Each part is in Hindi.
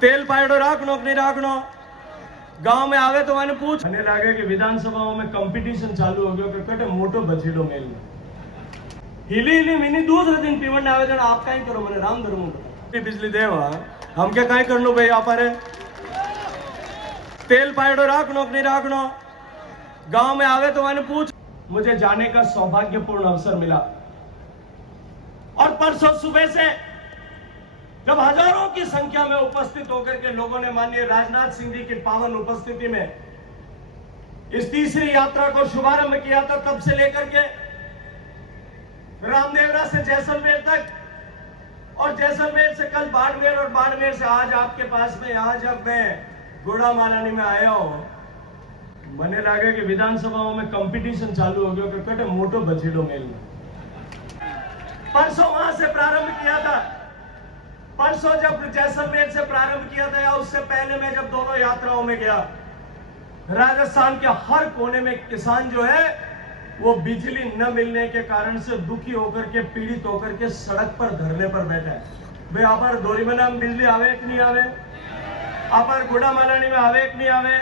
तेल पायडो राखनो कि नहीं राखनो। गांव में आवे तो मैंने पूछ, મને લાગે કે વિધાનસભાઓ में कंपटीशन चालू हो गयो कि कटे मोटो बछेड़ो मेल में हिली हिली मिनी दूसरे दिन पीवन आवेदन आप कहीं करो मैंने राम धर्म बिजली देवा हम क्या कहीं करनो भाई आप तेल पायडो राखनो कि नहीं राखनो। गांव में आवे तो मैंने पूछ, मुझे जाने का सौभाग्यपूर्ण अवसर मिला और परसों सुबह से जब हजारों की संख्या में उपस्थित होकर के लोगों ने माननीय राजनाथ सिंह जी की पावन उपस्थिति में इस तीसरी यात्रा को शुभारंभ किया था, तब से लेकर के रामदेवरा से जैसलमेर तक और जैसलमेर से कल बाड़मेर और बाड़मेर से आज आपके पास में यहां जब मैं गुड़ामालानी में आया हूं, મને લાગે कि विधानसभाओं में कंपटीशन चालू हो गयो कि कटे मोटो बछेड़ो मेल में। परसों वहां से प्रारंभ किया था, परसों जब जैसलमेर से प्रारंभ किया था या उससे पहले मैं जब दोनों यात्राओं में गया, राजस्थान के हर कोने में किसान जो है वो बिजली न मिलने के कारण से दुखी होकर के पीड़ित होकर के सड़क पर धरने पर बैठा है। भाई आप डोरीमना में बिजली आवे कि नहीं आवे, आप गुड़ामालानी में आवे कि नहीं आवे,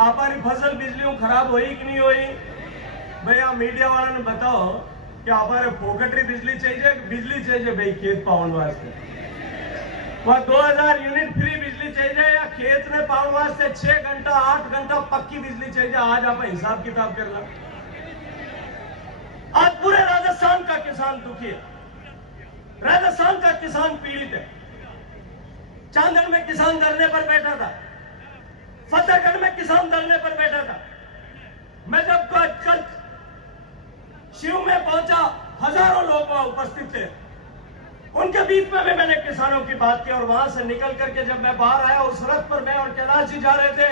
आप फसल बिजली खराब हुई कि नहीं हुई। भाई आ मीडिया वाला ने बताओ कि आप फोकटरी बिजली चाहिए, बिजली चाहिए भाई खेत पावन वास्ते, वह 2000 यूनिट फ्री बिजली चाहिए या खेत में पावन वास्ते 6 घंटा 8 घंटा पक्की बिजली चाहिए। आज आप हिसाब किताब कर लो। आज पूरे राजस्थान का किसान दुखी है, राजस्थान का किसान पीड़ित है। चांदड़ में किसान धरने पर बैठा था, फतेहगढ़ में किसान धरने पर बैठा था। मैं जब कल शिव में पहुंचा, हजारों लोग वहां उपस्थित थे, उनके बीच में भी मैंने किसानों की बात की और वहां से निकल करके जब मैं बाहर आया, उस सड़क पर मैं और कैलाश जी जा रहे थे,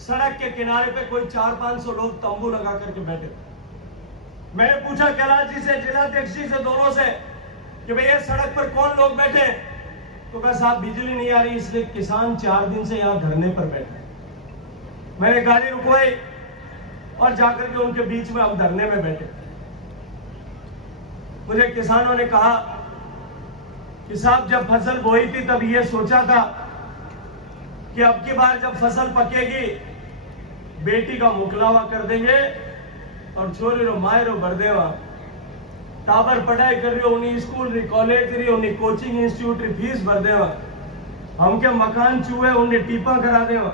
सड़क के किनारे पे कोई 400-500 लोग तंबू लगा करके बैठे थे। मैंने पूछा कैलाश जी से, जिलाध्यक्ष जी से, दोनों से कि भैया सड़क पर कौन लोग बैठे, तो कहा साहब बिजली नहीं आ रही इसलिए किसान 4 दिन से यहां धरने पर बैठे। मैंने गाड़ी रुकवाई और जाकर के उनके बीच में हम धरने में बैठे। मुझे किसानों ने कहा कि साहब जब फसल बोई थी तब ये सोचा था कि अब की बार जब फसल पकेगी बेटी का मुकलावा कर देंगे और छोरी रो मायरो भर देवा, टाबर पढ़ाई कर रही हो उन्हीं स्कूल री कॉलेज री उन्हीं कोचिंग इंस्टीट्यूट री फीस भर देवा, हम के मकान चूहे उन्हें टीपा करा देवा।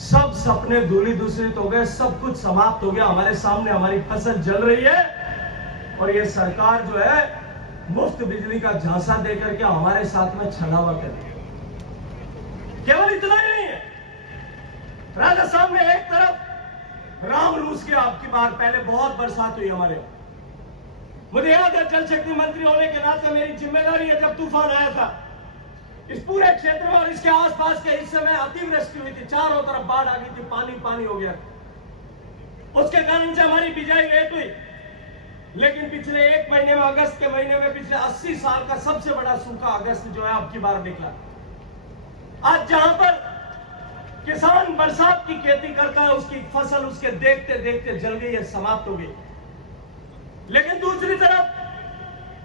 सब सपने धूली दूसरित हो गए, सब कुछ समाप्त हो गया। हमारे सामने हमारी फसल जल रही है और ये सरकार जो है मुफ्त बिजली का झांसा देकर के हमारे साथ में छलावा कर रही है। केवल इतना ही नहीं है, राजस्थान में एक तरफ राम रूस की आपकी बार पहले बहुत बरसात हुई हमारे, मुझे याद है जल शक्ति मंत्री होने के नाते मेरी जिम्मेदारी है, जब तूफान आया था इस पूरे क्षेत्र में और इसके आसपास के हिस्से में अतिवृष्टि हुई थी, चारों तरफ बाढ़ आ गई थी, पानी पानी हो गया। उसके कारण से हमारी बिजाई लेट हुई, लेकिन पिछले 1 महीने में, अगस्त के महीने में, पिछले 80 साल का सबसे बड़ा सूखा अगस्त जो है आपकी बार निकला। आज जहां पर किसान बरसात की खेती करता है, उसकी फसल उसके देखते देखते जल गई है, समाप्त हो गई। लेकिन दूसरी तरफ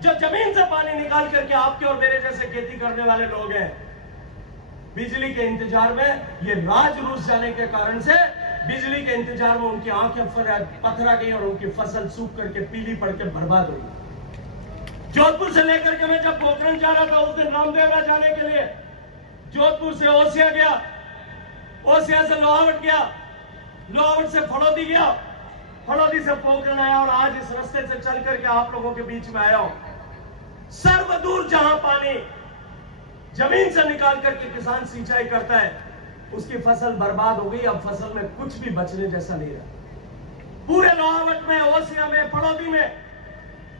जो जमीन से पानी निकाल करके आपके और मेरे जैसे खेती करने वाले लोग हैं, बिजली के इंतजार में, ये राज रूस जाने के कारण से बिजली के इंतजार में उनकी आंखें पथरा गई और उनकी फसल सूख करके पीली पड़ के बर्बाद हो गई। जोधपुर से लेकर के मैं जब पोखरण जा रहा था उस दिन रामदेवरा जाने के लिए, जोधपुर से ओसिया गया, ओसिया से लोहावट गया, लोहावट से फड़ौदी गया, फड़ौदी से पोखरण आया और आज इस रास्ते से चल करके आप लोगों के बीच में आया हूं। सर्वदूर जहां पानी जमीन से निकाल करके किसान सिंचाई करता है, उसकी फसल बर्बाद हो गई। अब फसल में कुछ भी बचने जैसा नहीं रहा। पूरे लोहावट में, ओसिया में, फड़ौदी में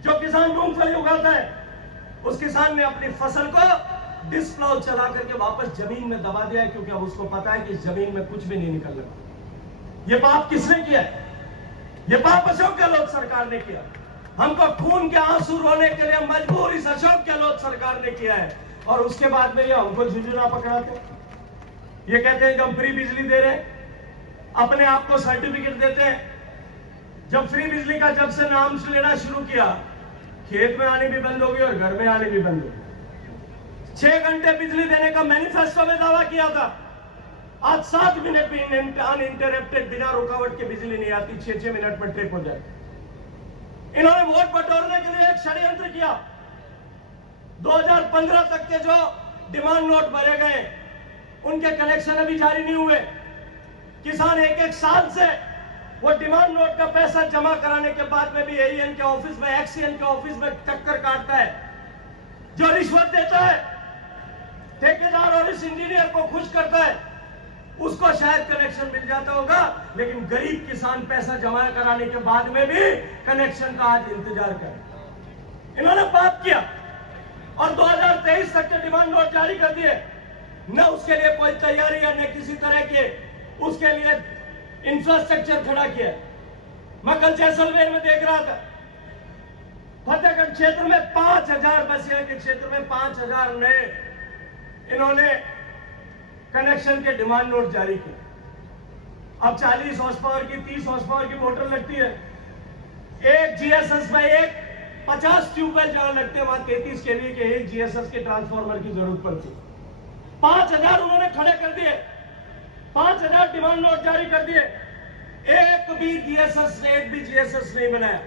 जो किसान मूंगफली उगाता है, उस किसान ने अपनी फसल को डिस्प्लाउ चला करके वापस जमीन में दबा दिया है, क्योंकि अब उसको पता है कि इस जमीन में कुछ भी नहीं निकलना। ये पाप किसने किया है? ये पाप अशोक गहलोत सरकार ने किया। हमको खून के आंसू रोने के लिए मजबूर इस अशोक गहलोत सरकार ने किया है। और उसके बाद में ये हमको झुंझुना पकड़ाते, ये कहते हैं कि हम फ्री बिजली दे रहे हैं, अपने आप को सर्टिफिकेट देते हैं। जब फ्री बिजली का जब से नाम लेना शुरू किया, खेत में आने भी बंद हो गई और घर में आने भी बंद हो गई। 6 घंटे बिजली देने का मैनिफेस्टो में दावा किया था। आज 7 मिनट भी अनइंटरप्टेड बिना रुकावट के बिजली नहीं आती, 6-6 मिनट में ट्रिप हो जाती। इन्होंने वोट बटोरने के लिए एक षड्यंत्र किया। 2015 तक के जो डिमांड नोट भरे गए उनके कनेक्शन अभी जारी नहीं हुए। किसान एक साल से वो डिमांड नोट का पैसा जमा कराने के बाद में भी एईएन के ऑफिस में, एक्सीएन के ऑफिस में चक्कर काटता है। जो रिश्वत देता है ठेकेदार और इस इंजीनियर को खुश करता है, उसको शायद कनेक्शन मिल जाता होगा, लेकिन गरीब किसान पैसा जमा कराने के बाद में भी कनेक्शन का आज इंतजार करे। इन्होंने पाप किया और 2023 तक के डिमांड नोट जारी कर दिए। न उसके लिए कोई तैयारी है, न किसी तरह के उसके लिए इंफ्रास्ट्रक्चर खड़ा किया। मैं कल जैसलमेर में देख रहा था, फतेहगढ़ क्षेत्र में 5000 बसिया के क्षेत्र में 5000 नए इन्होंने कनेक्शन के डिमांड नोट जारी किए। अब 40 हॉर्स पावर की, 30 हॉर्स पावर की मोटर लगती है। एक जीएसएस में एक 50 ट्यूबवेल जहां लगते हैं, वहां 33 केवी के एक जीएसएस के ट्रांसफार्मर की जरूरत पड़ती है। 5000 उन्होंने खड़े कर दिए, 5000 डिमांड नोट जारी कर दिए। एक भी जीएसएस नहीं बनाया।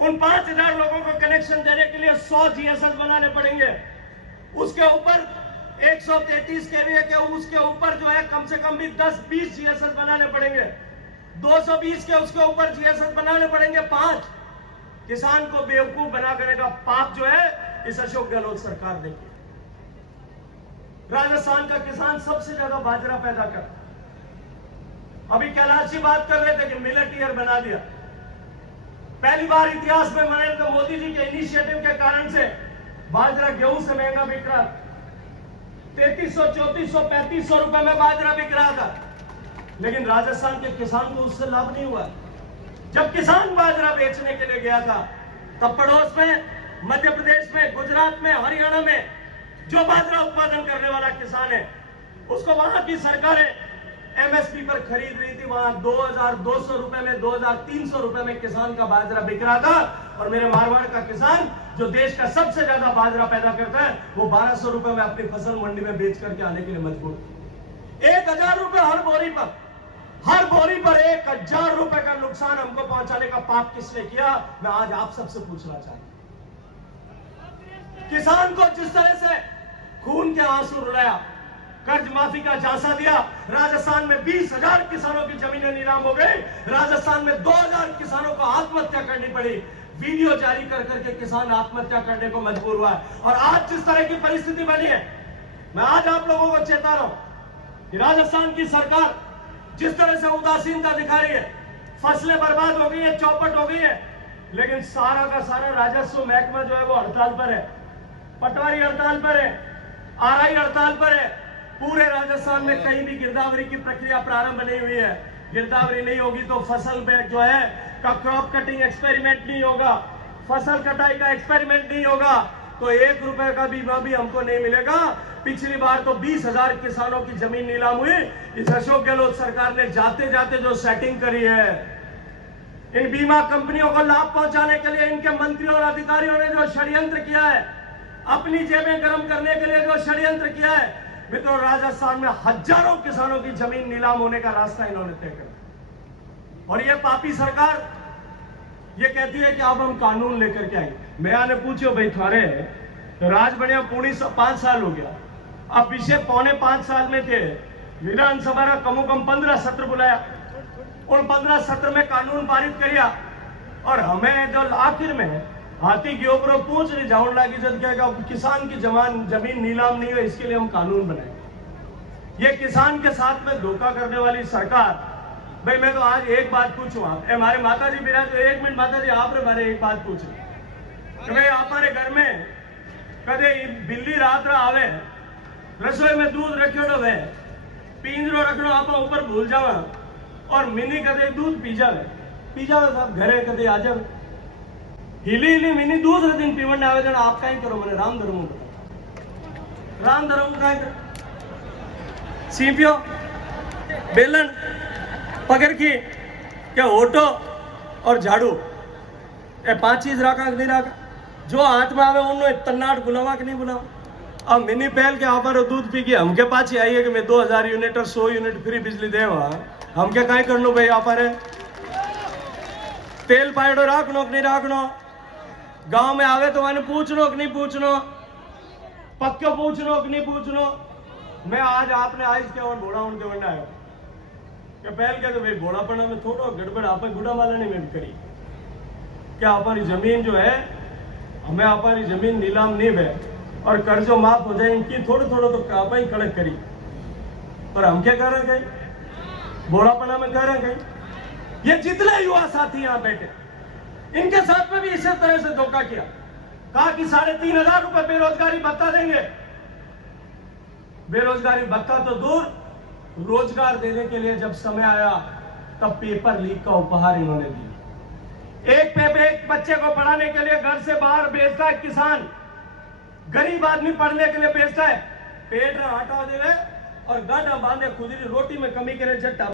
उन 5000 लोगों को कनेक्शन देने के लिए 100 जीएसएस बनाने पड़ेंगे। उसके ऊपर 133 केवीए के उसके ऊपर जो है कम से कम भी 10-20 जीएसएस बनाने पड़ेंगे। 220 के उसके ऊपर जीएसएस बनाने पड़ेंगे 5। किसान को बेवकूफ बना करने का पाप जो है इस अशोक गहलोत सरकार ने किया। राजस्थान का किसान सबसे ज्यादा बाजरा पैदा करता। अभी कैलाश जी बात कर रहे थे कि मिलेट ईयर बना दिया। पहली बार इतिहास में नरेंद्र मोदी जी के इनिशिएटिव के कारण से बाजरा गेहूं से महंगा बिक रहा, 3300, 3400, 3500 रुपए में बाजरा बिक रहा था, लेकिन राजस्थान के किसान को उससे लाभ नहीं हुआ। जब किसान बाजरा बेचने के लिए गया था, तब पड़ोस में मध्य प्रदेश में, गुजरात में, हरियाणा में जो बाजरा उत्पादन करने वाला किसान है, उसको वहां की सरकारें एमएसपी पर खरीद रही थी। वहां 2200 रुपए में, 2300 रुपए में किसान का बाजरा बिक रहा था। और मेरे मारवाड़ का किसान जो देश का सबसे ज्यादा बाजरा पैदा करता है, वो 1200 रुपए में अपनी फसल मंडी में बेच करके आने के लिए मजबूर। 1000 रुपए हर बोरी पर 1000 रुपए का नुकसान हमको पहुंचाने का पाप किसने किया? मैं आज आप सबसे पूछना चाहता हूं। किसान को जिस तरह से खून के आंसू रुलाया, कर्ज माफी का झांसा दिया, राजस्थान में 20,000 किसानों की जमीनें नीलाम हो गई। राजस्थान में 2000 किसानों को आत्महत्या करनी पड़ी। वीडियो जारी कर करके किसान आत्महत्या करने को मजबूर हुआ है। और आज जिस तरह की परिस्थिति बनी है, मैं आज आप लोगों को चेता रहा हूं कि राजस्थान की सरकार जिस तरह से उदासीनता दिखा रही है, फसलें बर्बाद हो गई है, चौपट हो गई है, लेकिन सारा का सारा राजस्व महकमा जो है वो हड़ताल पर है, पटवारी हड़ताल पर है, आरआई हड़ताल पर है। पूरे राजस्थान में कहीं भी गिरदावरी की प्रक्रिया प्रारंभ नहीं हुई है। गिरदावरी नहीं होगी तो फसल में जो है का क्रॉप कटिंग एक्सपेरिमेंट नहीं होगा, फसल कटाई का एक्सपेरिमेंट नहीं होगा, तो 1 रुपए का बीमा भी हमको नहीं मिलेगा। पिछली बार तो 20,000 किसानों की जमीन नीलाम हुई। इस अशोक गहलोत सरकार ने जाते जाते जो सेटिंग करी है, इन बीमा कंपनियों को लाभ पहुंचाने के लिए इनके मंत्रियों और अधिकारियों ने जो षड्यंत्र किया है, अपनी जेबें गर्म करने के लिए जो षड्यंत्र किया है, मित्रों, राजस्थान में हजारों किसानों की जमीन नीलाम होने का रास्ता इन्होंने तय कर। और ये पापी सरकार ये कहती है कि अब हम कानून लेकर के आएंगे। मैं आने पूछो भाई, थारे राज बढ़िया पूरी 5 साल हो गया, अब पिछले 4.5 साल में थे विधानसभा का कम 15 सत्र बुलाया, उन 15 सत्र में कानून पारित किया। और हमें जो आखिर में हाथी के ऊपर पूछ रही जाऊन लागी जब क्या किसान की जमीन नीलाम नहीं हो, इसके लिए हम कानून बनाए। ये किसान के साथ में धोखा करने वाली सरकार। भाई मैं तो आज एक बात पूछूं, आप हमारे माता जी बिना तो 1 मिनट माता जी आप हमारे एक बात पूछे, भाई हमारे घर में कदे बिल्ली रात आवे, रसोई में दूध रखो वे पिंजरो रखो आप ऊपर भूल जावा और मिनी कदे दूध पी जावे साहब घरे कदे आ जावे, हिली मिनी दूसरे दिन पीवन आवेदन आप कहीं करो, मैंने राम धर्म कहीं करो, सीपियो बेलन पकड़ की क्या ओटो और झाड़ू, ये 5 चीज रखा नहीं रखा, जो हाथ में आवे उन्होंने तन्नाट बुलावा कि नहीं बुलावा। अब मिनी पहल के हमारो दूध पी के हमके पास ही आइए कि मैं 2000 यूनिट और 100 यूनिट फ्री बिजली दे हम क्या कहीं कर लो भाई यहाँ पर तेल पायड़ो राखनो कि नहीं राखनो, गांव में आवे तो मैंने पूछनो कि नहीं पूछनो, पक्को पूछनो कि नहीं पूछनो। मैं आज आपने आज के और घोड़ा उनके बनना है कि पहल के तो भाई घोड़ापना में थोड़ा गड़बड़ आप गुड़ा वाला नहीं में करी क्या हमारी जमीन जो है हमें हमारी जमीन नीलाम नहीं है और कर्जो माफ हो जाए इनकी थोड़ा थोड़ा तो आप ही कड़क करी, पर हम क्या कर रहे हैं घोड़ापना में कर रहे हैं। ये जितने युवा साथी यहाँ बैठे इनके साथ में भी इसी तरह से धोखा किया, कहा कि 3500 रुपए बेरोजगारी भत्ता देंगे। बेरोजगारी भत्ता तो दूर, रोजगार देने के लिए जब समय आया तब पेपर लीक का उपहार इन्होंने दिया। एक बच्चे को पढ़ाने के लिए घर से बाहर भेजता है किसान, गरीब आदमी पढ़ने के लिए भेजता है, पेट में आटा दे और गाढ़ा बांधे खुद रोटी में कमी करे जट्टा